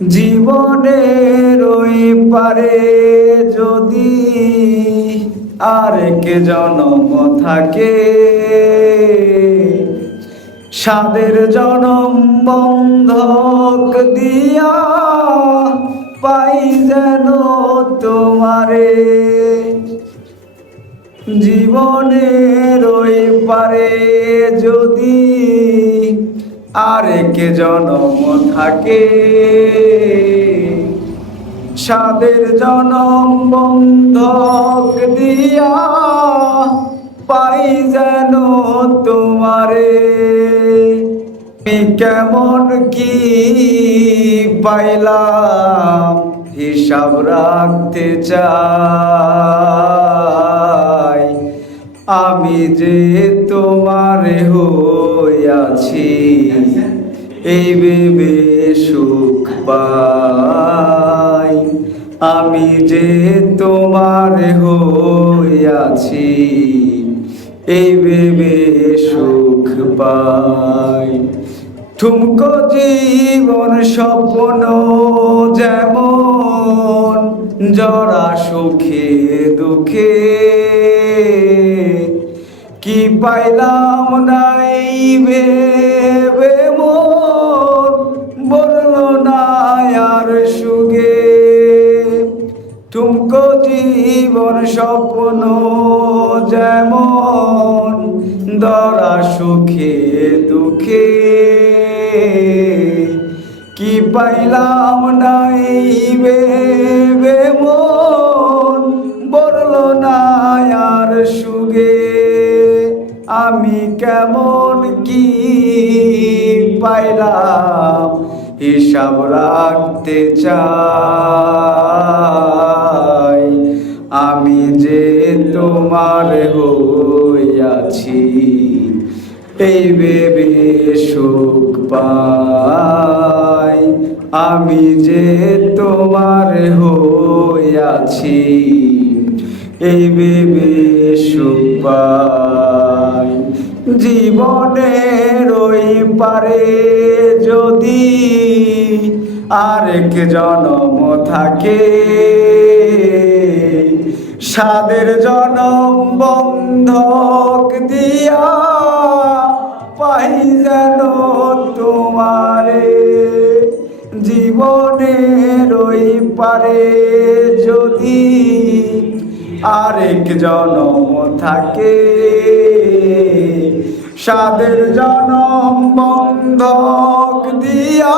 জীবনের ওই পারে যদি আরেক জনম থাকে, সাদের জনম বন্ধক দিয়া পাই যেন তোমারে। জীবনের ওই পারে যদি আরেক জনম থাকে, সাদের জনম বন্ধক দিয়া পাই যেন তোমারে। আমি কেমন কি পাইলাম হিসাব রাখতে চাই, আমি যে তোমার হইয়াছি এই ভেবে সুখ পাই। আমি যে তোমার হইয়াছি এই ভেবে সুখ পাই। ঠুমকো জীবন স্বপ্ন যেমন জরা সুখে দুঃখে, কি পাইলাম নাই ভেবে মন বলল না আর সুগে। ঠুমকো জীবন স্বপ্ন যেমন দরা সুখে দুঃখে, কি পাইলাম নাই ভেবে মন বলল না আর সুগে। আমি কেমন কি পাইলাম হিসাব রাখতে চাই, আমি যে তোমার হইয়াছি এই ভেবে সুখ পাই। আমি যে তোমার হইয়াছি এই ভেবে সুখ পাই। জীবনের ওই পারে যদি আরেক জনম থাকে, সাদের জনম বন্ধক দিয়া পাই যেন তোমারে। জীবনের ওই পারে যদি আরেক জনম থাকে, সাদের জনম বন্ধক দিয়া